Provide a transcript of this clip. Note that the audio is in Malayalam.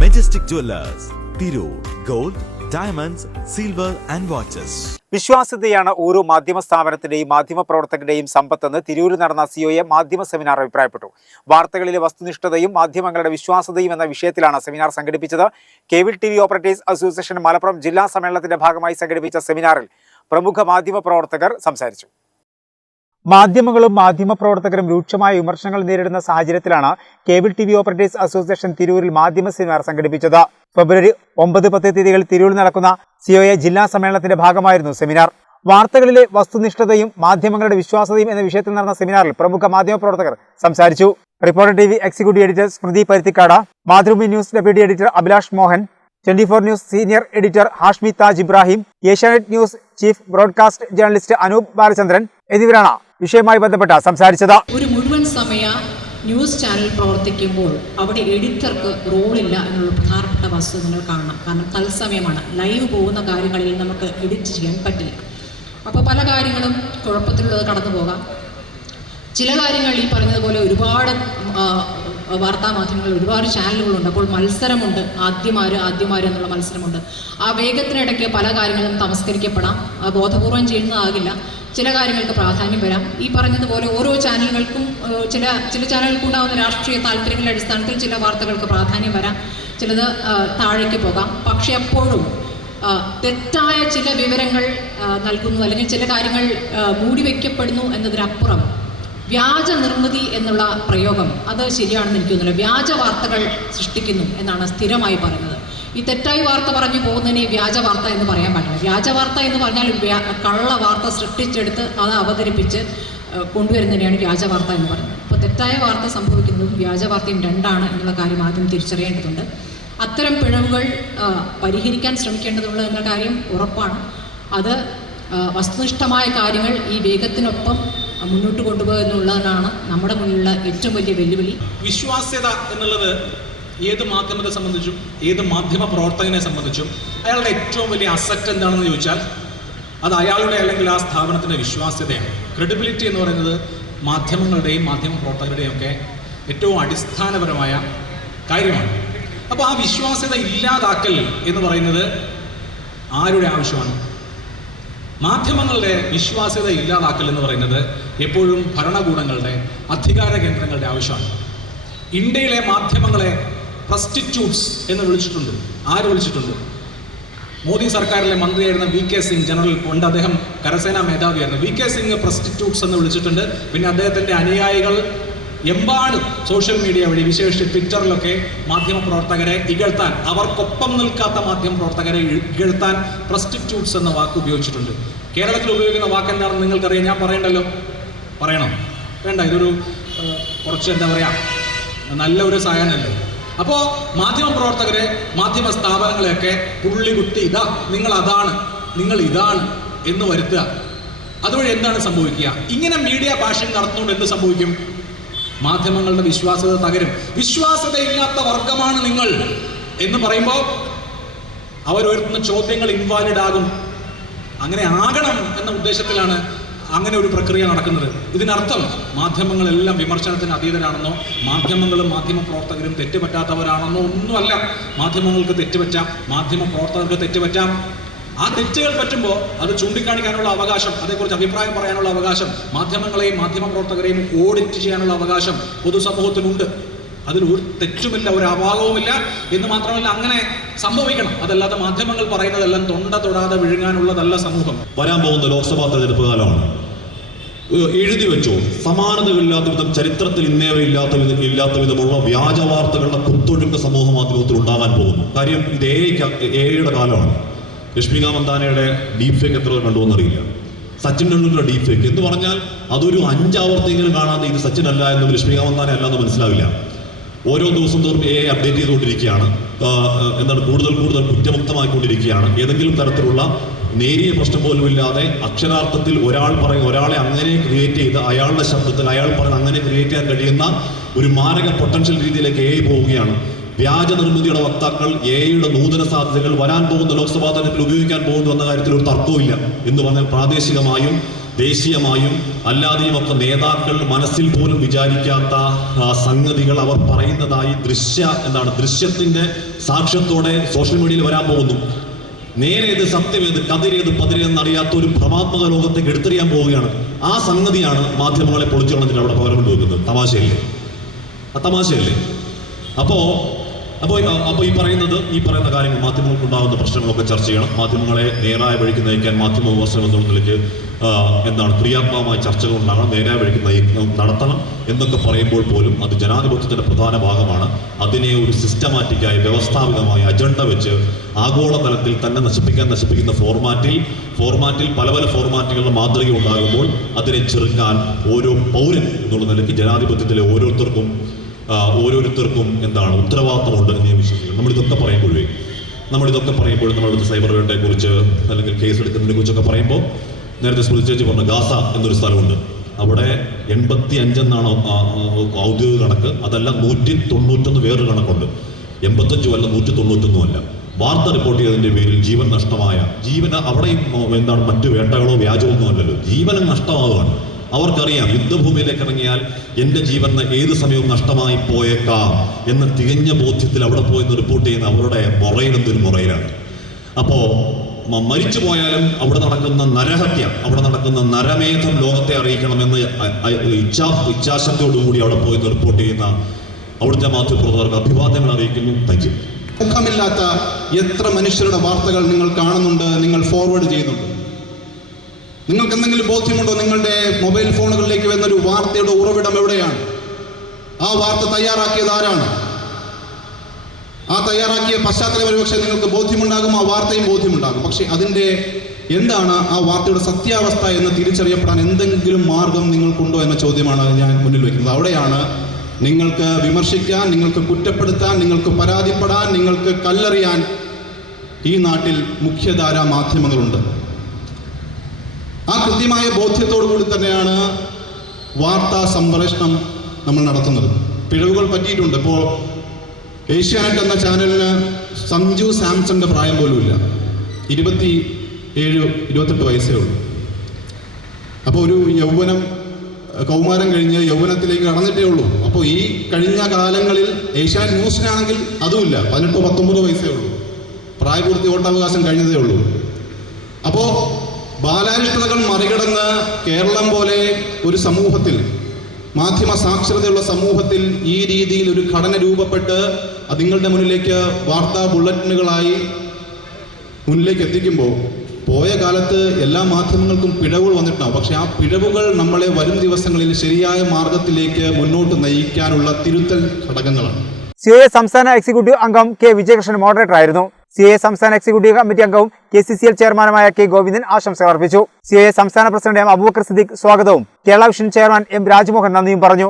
Majestic Jewellers Tirur gold diamonds silver and watches വിശ്വാസ്യതയാണ് ഓരോ മാധ്യമ സ്ഥാപനത്തിന്റെയും മാധ്യമ പ്രവർത്തകരുടെയും സമ്പത്തെന്ന് തിരൂരിൽ നടന്ന സിഒയെ മാധ്യമ സെമിനാർ അഭിപ്രായപ്പെട്ടു. വാർത്തകളിലെ വസ്തുനിഷ്ഠതയും മാധ്യമങ്ങളുടെ വിശ്വാസ്യതയും എന്ന വിഷയത്തിലാണ് സെമിനാർ സംഘടിപ്പിച്ചത്. Cable T V operators association Malappuram ജില്ലാ സമ്മേളനത്തിന്റെ ഭാഗമായി സംഘടിപ്പിച്ച സെമിനാറിൽ പ്രമുഖ മാധ്യമ പ്രവർത്തകർ സംസാരിച്ചു. മാധ്യമങ്ങളും മാധ്യമപ്രവർത്തകരും രൂക്ഷമായ വിമർശനങ്ങൾ നേരിടുന്ന സാഹചര്യത്തിലാണ് cable T V operators association തിരൂരിൽ മാധ്യമ സെമിനാർ സംഘടിപ്പിച്ചത്. ഫെബ്രുവരി ഒമ്പത് പത്ത് തീയതികളിൽ തിരൂരിൽ നടക്കുന്ന സിഒഎ ജില്ലാ സമ്മേളനത്തിന്റെ ഭാഗമായിരുന്നു സെമിനാർ. വാർത്തകളിലെ വസ്തുനിഷ്ഠതയും മാധ്യമങ്ങളുടെ വിശ്വാസതയും എന്ന വിഷയത്തിൽ നടന്ന സെമിനാറിൽ പ്രമുഖ മാധ്യമപ്രവർത്തകർ സംസാരിച്ചു. Reporter T V executive editor Smruthy Paruthikad Mathrubhumi news deputy editor Abhilash Mohan twenty four news senior editor Hashmi Taj Ibrahim Asianet news chief broadcast journalist Anoop Balachandran എന്നിവരാണ് വിഷയവുമായി ബന്ധപ്പെട്ട സംസാരിച്ചത് ഒരു മുഴുവൻ സമയ ന്യൂസ് ചാനൽ പ്രവർത്തിക്കുമ്പോൾ അവിടെ എഡിറ്റർക്ക് റോളില്ല എന്നുള്ള പ്രധാനപ്പെട്ട വസ്തുത നിങ്ങൾ കാണണം. കാരണം തത്സമയമാണ്. ലൈവ് പോകുന്ന കാര്യങ്ങളിൽ നമുക്ക് എഡിറ്റ് ചെയ്യാൻ പറ്റില്ല. അപ്പോൾ പല കാര്യങ്ങളും കുഴപ്പത്തിലുള്ളത് കടന്നു പോകാം ചില കാര്യങ്ങൾ ഈ പറഞ്ഞതുപോലെ ഒരുപാട് ആ, വാർത്താ മാധ്യമങ്ങൾ ഒരുപാട് ചാനലുകളുണ്ട്. അപ്പോൾ മത്സരമുണ്ട്. ആദ്യമാര് ആദ്യമാര് എന്നുള്ള മത്സരമുണ്ട്. ആ വേഗത്തിനിടയ്ക്ക് പല കാര്യങ്ങളും തമസ്കരിക്കപ്പെടാം. ബോധപൂർവം ചെയ്യുന്നതാകില്ല. ചില കാര്യങ്ങൾക്ക് പ്രാധാന്യം വരാം. ഈ പറഞ്ഞതുപോലെ ഓരോ ചാനലുകൾക്കും ചില ചില ചാനലുകൾക്ക് ഉണ്ടാകുന്ന രാഷ്ട്രീയ താല്പര്യങ്ങളുടെ അടിസ്ഥാനത്തിൽ ചില വാർത്തകൾക്ക് പ്രാധാന്യം വരാം. ചിലത് താഴേക്ക് പോകാം. പക്ഷെ എപ്പോഴും തെറ്റായ ചില വിവരങ്ങൾ നൽകുന്നു. അല്ലെങ്കിൽ ചില കാര്യങ്ങൾ മൂടിവെക്കപ്പെടുന്നു എന്നതിനപ്പുറം വ്യാജ നിർമ്മിതി എന്നുള്ള പ്രയോഗം അത് ശരിയാണെന്ന് എനിക്ക് തോന്നുന്നില്ല. വ്യാജ വാർത്തകൾ സൃഷ്ടിക്കുന്നു എന്നാണ് സ്ഥിരമായി പറയുന്നത്. ഈ തെറ്റായി വാർത്ത പറഞ്ഞു പോകുന്നതിനെ വ്യാജ വാർത്ത എന്ന് പറയാൻ പാടില്ല. വ്യാജ വാർത്ത എന്ന് പറഞ്ഞാൽ കള്ള വാർത്ത സൃഷ്ടിച്ചെടുത്ത് അത് അവതരിപ്പിച്ച് കൊണ്ടുവരുന്നതിനെയാണ് വ്യാജ വാർത്ത എന്ന് പറയുന്നത്. അപ്പോൾ തെറ്റായ വാർത്ത സംഭവിക്കുന്നതും വ്യാജ വാർത്തയും രണ്ടാണ് എന്നുള്ള കാര്യം ആദ്യം തിരിച്ചറിയേണ്ടതുണ്ട്. അത്തരം പിഴവുകൾ പരിഹരിക്കാൻ ശ്രമിക്കേണ്ടതുള്ളൂ എന്ന കാര്യം ഉറപ്പാണ്. അത് വസ്തുനിഷ്ഠമായ കാര്യങ്ങൾ ഈ വേഗത്തിനൊപ്പം മുന്നോട്ട് കൊണ്ടുപോകുക എന്നുള്ളതാണ് നമ്മുടെ മുന്നിലുള്ള ഏറ്റവും വലിയ വെല്ലുവിളി. വിശ്വാസ്യത എന്നുള്ളത് ഏത് മാധ്യമത്തെ സംബന്ധിച്ചും ഏത് മാധ്യമ പ്രവർത്തകനെ സംബന്ധിച്ചും അയാളുടെ ഏറ്റവും വലിയ അസറ്റ് എന്താണെന്ന് ചോദിച്ചാൽ അത് അയാളുടെ അല്ലെങ്കിൽ ആ സ്ഥാപനത്തിന്റെ വിശ്വാസ്യതയാണ്. ക്രെഡിബിലിറ്റി എന്ന് പറയുന്നത് മാധ്യമങ്ങളുടെയും മാധ്യമ പ്രവർത്തകരുടെയും ഒക്കെ ഏറ്റവും അടിസ്ഥാനപരമായ കാര്യമാണ്. അപ്പോൾ ആ വിശ്വാസ്യത ഇല്ലാതാക്കൽ എന്ന് പറയുന്നത് ആരുടെ ആവശ്യമാണ്? മാധ്യമങ്ങളുടെ വിശ്വാസ്യത ഇല്ലാതാക്കൽ എന്ന് പറയുന്നത് എപ്പോഴും ഭരണകൂടങ്ങളുടെ അധികാര കേന്ദ്രങ്ങളുടെ ആവശ്യമാണ്. ഇന്ത്യയിലെ മാധ്യമങ്ങളെ പ്രസ്റ്റിറ്റ്യൂട്ട്സ് എന്ന് വിളിച്ചിട്ടുണ്ട്. ആര് വിളിച്ചിട്ടുണ്ട്? മോദി സർക്കാരിലെ മന്ത്രിയായിരുന്ന വി കെ സിംഗ് ജനറൽ ഉണ്ട് അദ്ദേഹം കരസേനാ മേധാവിയായിരുന്നു. വി കെ സിംഗ് പ്രസ്റ്റിറ്റ്യൂട്ട്സ് എന്ന് വിളിച്ചിട്ടുണ്ട്. പിന്നെ അദ്ദേഹത്തിന്റെ അനുയായികൾ എമ്പാടും സോഷ്യൽ മീഡിയ വഴി വിശേഷിച്ച് ട്വിറ്ററിലൊക്കെ മാധ്യമപ്രവർത്തകരെ ഇകഴ്ത്താൻ അവർക്കൊപ്പം നിൽക്കാത്ത മാധ്യമ പ്രവർത്തകരെ ഇ- ഇകഴ്ത്താൻ പ്രസ്റ്റിറ്റ്യൂട്ട്സ് എന്ന വാക്ക് ഉപയോഗിച്ചിട്ടുണ്ട്. കേരളത്തിൽ ഉപയോഗിക്കുന്ന വാക്ക് എന്താണെന്ന് നിങ്ങൾക്കറിയാം ഞാൻ പറയണ്ടല്ലോ? പറയണം? വേണ്ട ഇതൊരു കുറച്ച് എന്താ പറയാ നല്ല ഒരു സാധനമല്ലേ? അപ്പോൾ മാധ്യമ സ്ഥാപനങ്ങളെയൊക്കെ പുള്ളി കുട്ടി ഇതാ നിങ്ങൾ അതാണ് നിങ്ങൾ ഇതാണ് എന്ന് വരുത്തുക. അതുവഴി എന്താണ് സംഭവിക്കുക? ഇങ്ങനെ മീഡിയ ഭാഷയും നടത്തുന്നുകൊണ്ട് എന്ത് സംഭവിക്കും? മാധ്യമങ്ങളുടെ വിശ്വാസ്യത തകരും. വിശ്വാസ്യതയില്ലാത്ത വർഗമാണ് നിങ്ങൾ എന്ന് പറയുമ്പോൾ അവരുയർത്തുന്ന ചോദ്യങ്ങൾ ഇൻവാലിഡ് ആകും. അങ്ങനെ ആകണം എന്ന ഉദ്ദേശത്തിലാണ് അങ്ങനെ ഒരു പ്രക്രിയ നടക്കുന്നത്. ഇതിനർത്ഥം മാധ്യമങ്ങളെല്ലാം വിമർശനത്തിന് അതീതരാണെന്നോ മാധ്യമങ്ങളും മാധ്യമ പ്രവർത്തകരും തെറ്റുപറ്റാത്തവരാണെന്നോ ഒന്നുമല്ല. മാധ്യമങ്ങൾക്ക് തെറ്റുപറ്റാം. മാധ്യമ പ്രവർത്തകർക്ക് തെറ്റുപറ്റാം. ആ തെറ്റുകൾ പറ്റുമ്പോൾ അത് ചൂണ്ടിക്കാണിക്കാനുള്ള അവകാശം അതേക്കുറിച്ച് അഭിപ്രായം പറയാനുള്ള അവകാശം മാധ്യമങ്ങളെയും മാധ്യമ പ്രവർത്തകരെയും ഓഡിറ്റ് ചെയ്യാനുള്ള അവകാശം പൊതുസമൂഹത്തിനുണ്ട് അതിൽ ഒരു തെറ്റുമില്ല ഒരു അഭാവവുമില്ല എന്ന് മാത്രമല്ല അങ്ങനെ സംഭവിക്കണം അതല്ലാതെ മാധ്യമങ്ങൾ പറയുന്നതെല്ലാം തൊണ്ട തൊടാതെ വിഴുങ്ങാനുള്ളതല്ല സമൂഹം വരാൻ പോകുന്ന ലോക്സഭാ തെരഞ്ഞെടുപ്പ് കാലമാണ് എഴുതി വെച്ചോ സമാനതകളില്ലാത്ത വിധം ചരിത്രത്തിൽ ഇന്നേവരെ ഇല്ലാത്ത വിധം ഇല്ലാത്ത വിധമുള്ള വ്യാജ വാർത്തകളുടെ കുത്തൊഴുക്ക് സമൂഹ മാധ്യമത്തിൽ ഉണ്ടാകാൻ പോകുന്നു കാര്യം ഇത് ഏഴയുടെ കാലമാണ് രശ്മിക മന്ദാനയുടെ ഡീപ് ഫേക്ക് എത്ര കണ്ടു കണ്ടുവെന്നറിയില്ല സച്ചിൻ ടെണ്ടുൽക്കറുടെ ഡീപ് ഫേക്ക് എന്ന് പറഞ്ഞാൽ അതൊരു അഞ്ചാവർത്തിയെങ്കിലും കാണാതെ ഇത് സച്ചിൻ അല്ല എന്നും ലക്ഷ്മികാ മന്ദാന അല്ല എന്ന് മനസ്സിലാവില്ല. ഓരോ ദിവസം തോറും എ അപ്ഡേറ്റ് ചെയ്തുകൊണ്ടിരിക്കുകയാണ്. എന്താണ് കൂടുതൽ കൂടുതൽ കുറ്റമുക്തമായിക്കൊണ്ടിരിക്കുകയാണ്. ഏതെങ്കിലും തരത്തിലുള്ള നേരിയ പ്രശ്നം പോലും ഇല്ലാതെ അക്ഷരാർത്ഥത്തിൽ ഒരാൾ പറയും ഒരാളെ അങ്ങനെ ക്രിയേറ്റ് ചെയ്ത് അയാളുടെ ശബ്ദത്തിൽ അയാൾ പറഞ്ഞ് അങ്ങനെ ക്രിയേറ്റ് ചെയ്യാൻ കഴിയുന്ന ഒരു മാരക പൊട്ടൻഷ്യൽ രീതിയിലേക്ക് എ പോവുകയാണ്. വ്യാജ നിർമ്മിതിയുടെ വക്താക്കൾ എയുടെ നൂതന സാധ്യതകൾ വരാൻ പോകുന്ന ലോക്സഭാ തെരഞ്ഞെടുപ്പിൽ ഉപയോഗിക്കാൻ പോകുന്നു എന്ന കാര്യത്തിൽ ഒരു തർക്കവുമില്ല എന്ന് പറഞ്ഞാൽ പ്രാദേശികമായും ദേശീയമായും അല്ലാതെയും ഒക്കെ നേതാക്കൾ മനസ്സിൽ പോലും വിചാരിക്കാത്ത സംഗതികൾ അവർ പറയുന്നതായി ദൃശ്യ എന്താണ് ദൃശ്യത്തിന്റെ സാക്ഷ്യത്തോടെ സോഷ്യൽ മീഡിയയിൽ വരാൻ പോകുന്നു. നേരേത് സത്യമേത് കതിരേത് പതിരേതെന്ന് അറിയാത്ത ഒരു ഭ്രമാത്മക ലോകത്തേക്ക് എടുത്തെറിയാൻ പോവുകയാണ്. ആ സംഗതിയാണ് മാധ്യമങ്ങളെ പൊളിച്ചു കളഞ്ഞിട്ട് അവിടെ പകരം കൊണ്ടുവെക്കുന്നത് തമാശയല്ലേ? തമാശയല്ലേ? അപ്പോ അപ്പോൾ അപ്പോൾ ഈ പറയുന്നത് ഈ പറയുന്ന കാര്യങ്ങൾ മാധ്യമങ്ങൾക്ക് ഉണ്ടാകുന്ന പ്രശ്നങ്ങളൊക്കെ ചർച്ച ചെയ്യണം. മാധ്യമങ്ങളെ നേരായ വഴിക്ക് നയിക്കാൻ മാധ്യമ വിമർശനം എന്നുള്ള എന്താണ് ക്രിയാത്മകമായ ചർച്ചകൾ ഉണ്ടാകണം നേരായ വഴിക്ക് നടത്തണം എന്നൊക്കെ പറയുമ്പോൾ പോലും അത് ജനാധിപത്യത്തിന്റെ പ്രധാന ഭാഗമാണ്. അതിനെ ഒരു സിസ്റ്റമാറ്റിക്കായി വ്യവസ്ഥാപിതമായ അജണ്ട വെച്ച് ആഗോള തലത്തിൽ തന്നെ നശിപ്പിക്കാൻ നശിപ്പിക്കുന്ന ഫോർമാറ്റിൽ ഫോർമാറ്റിൽ പല പല ഫോർമാറ്റുകളുടെ മാതൃക ഉണ്ടാകുമ്പോൾ അതിനെ ചെറുക്കാൻ ഓരോ പൗരൻ എന്നുള്ള നിലയ്ക്ക് ജനാധിപത്യത്തിലെ ഓരോരുത്തർക്കും ഓരോരുത്തർക്കും എന്താണ് ഉത്തരവാദിത്തമുണ്ട് എന്ന് ഞാൻ വിശ്വസിക്കുന്നു. നമ്മളിതൊക്കെ പറയുമ്പോഴേ നമ്മളിതൊക്കെ പറയുമ്പോൾ നമ്മളിവിടുത്തെ സൈബർ വേട്ടയെ കുറിച്ച് അല്ലെങ്കിൽ കേസ് എടുക്കുന്നതിനെ കുറിച്ചൊക്കെ പറയുമ്പോൾ നേരത്തെ സ്മൃതി ചേച്ചി പറഞ്ഞ ഗാസ എന്നൊരു സ്ഥലമുണ്ട്. അവിടെ എൺപത്തി അഞ്ചെന്നാണ് ഔദ്യോഗിക കണക്ക്. അതല്ല നൂറ്റി തൊണ്ണൂറ്റൊന്ന് വേറൊരു കണക്കുണ്ട്. എൺപത്തഞ്ചും അല്ല നൂറ്റി തൊണ്ണൂറ്റൊന്നും അല്ല. വാർത്ത റിപ്പോർട്ട് ചെയ്തതിന്റെ പേരിൽ ജീവൻ നഷ്ടമായ ജീവന അവിടെയും എന്താണ് മറ്റു വേട്ടകളോ വ്യാജമൊന്നും അല്ലല്ലോ. ജീവനും നഷ്ടമാവുകയാണ്. അവർക്കറിയാം യുദ്ധഭൂമിയിലേക്ക് ഇറങ്ങിയാൽ എന്റെ ജീവൻ ഏത് സമയവും നഷ്ടമായി പോയേക്കാം എന്ന് തികഞ്ഞ ബോധ്യത്തിൽ അവിടെ പോയി റിപ്പോർട്ട് ചെയ്യുന്ന അവരുടെ മുറയിലെന്തൊരു മുറയിലാണ്. അപ്പോൾ മരിച്ചു പോയാലും അവിടെ നടക്കുന്ന നരഹത്യ അവിടെ നടക്കുന്ന നരമേധം ലോകത്തെ അറിയിക്കണമെന്ന് ഇച്ഛാ ഇച്ഛാശക്തിയോടുകൂടി അവിടെ പോയി റിപ്പോർട്ട് ചെയ്യുന്ന അവിടുത്തെ മാതൃപ്രവർത്തകർക്ക് അഭിവാദ്യങ്ങൾ അറിയിക്കുന്നു താങ്ക് യു എത്ര മനുഷ്യരുടെ വാർത്തകൾ നിങ്ങൾ കാണുന്നുണ്ട് നിങ്ങൾ ഫോർവേഡ് ചെയ്യുന്നുണ്ട്. നിങ്ങൾക്ക് എന്തെങ്കിലും ബോധ്യമുണ്ടോ? നിങ്ങളുടെ മൊബൈൽ ഫോണുകളിലേക്ക് വരുന്ന ഒരു വാർത്തയുടെ ഉറവിടം എവിടെയാണ്? ആ വാർത്ത തയ്യാറാക്കിയത് ആരാണ്? ആ തയ്യാറാക്കിയ പശ്ചാത്തലം ഒരുപക്ഷെ നിങ്ങൾക്ക് ബോധ്യമുണ്ടാകും ആ വാർത്തയും ബോധ്യമുണ്ടാകും. പക്ഷെ അതിന്റെ എന്താണ് ആ വാർത്തയുടെ സത്യാവസ്ഥ എന്ന് തിരിച്ചറിയപ്പെടാൻ എന്തെങ്കിലും മാർഗം നിങ്ങൾക്കുണ്ടോ എന്ന ചോദ്യമാണ് ഞാൻ മുന്നിൽ വയ്ക്കുന്നത് അവിടെയാണ് നിങ്ങൾക്ക് വിമർശിക്കാൻ നിങ്ങൾക്ക് കുറ്റപ്പെടുത്താൻ നിങ്ങൾക്ക് പരാതിപ്പെടാൻ നിങ്ങൾക്ക് കല്ലെറിയാൻ ഈ നാട്ടിൽ മുഖ്യധാരാ മാധ്യമങ്ങളുണ്ട്. കൃത്യമായ ബോധ്യത്തോടു കൂടി തന്നെയാണ് വാർത്താ സംപ്രേഷണം നമ്മൾ നടത്തുന്നത്. പിഴവുകൾ പറ്റിയിട്ടുണ്ട്. ഇപ്പോൾ ഏഷ്യാനെറ്റ് എന്ന ചാനലിന് സഞ്ജു സാംസന്റെ പ്രായം പോലുമില്ല ഇരുപത്തി ഏഴ് ഇരുപത്തെട്ട് വയസ്സേ ഉള്ളൂ. അപ്പോൾ ഒരു യൗവനം കൗമാരം കഴിഞ്ഞ് യൗവനത്തിലേക്ക് കടന്നിട്ടേ ഉള്ളൂ. അപ്പോൾ ഈ കഴിഞ്ഞ കാലങ്ങളിൽ ഏഷ്യാനെറ്റ് ന്യൂസിനാണെങ്കിൽ അതുമില്ല പതിനെട്ടോ പത്തൊമ്പതോ വയസ്സേ ഉള്ളൂ. പ്രായപൂർത്തി വോട്ടവകാശം കഴിഞ്ഞതേ ഉള്ളൂ. അപ്പോൾ ബാലാരിഷ്ടതകൾ മറികടന്ന് കേരളം പോലെ ഒരു സമൂഹത്തിൽ മാധ്യമ സാക്ഷരതയുള്ള സമൂഹത്തിൽ ഈ രീതിയിൽ ഒരു ഘടന രൂപപ്പെട്ട് അത് നിങ്ങളുടെ മുന്നിലേക്ക് വാർത്താ ബുള്ളറ്റിനുകളായി മുന്നിലേക്ക് എത്തിക്കുമ്പോൾ പോയ കാലത്ത് എല്ലാ മാധ്യമങ്ങൾക്കും പിഴവുകൾ വന്നിട്ടുണ്ടാവും. പക്ഷെ ആ പിഴവുകൾ നമ്മളെ വരും ദിവസങ്ങളിൽ ശരിയായ മാർഗത്തിലേക്ക് മുന്നോട്ട് നയിക്കാനുള്ള തിരുത്തൽ ഘടകങ്ങളാണ്. സി സംസ്ഥാന എക്സിക്യൂട്ടീവ് അംഗം കെ വിജയകൃഷ്ണൻ മോഡറേറ്റർ ആയിരുന്നു. സി എ സംസ്ഥാന എക്സിക്യൂട്ടീവ് കമ്മിറ്റി അംഗവും കെ സി സി എൽ ചെയർമാനുമായ കെ ഗോവിന്ദൻ ആശംസകൾ അർപ്പിച്ചു. സി എ സംസ്ഥാന പ്രസിഡന്റ് എം അബൂബക്കർ സിദ്ദിഖ് സ്വാഗതവും. Kerala Vision chairman M Rajmohan നന്ദിയും പറഞ്ഞു.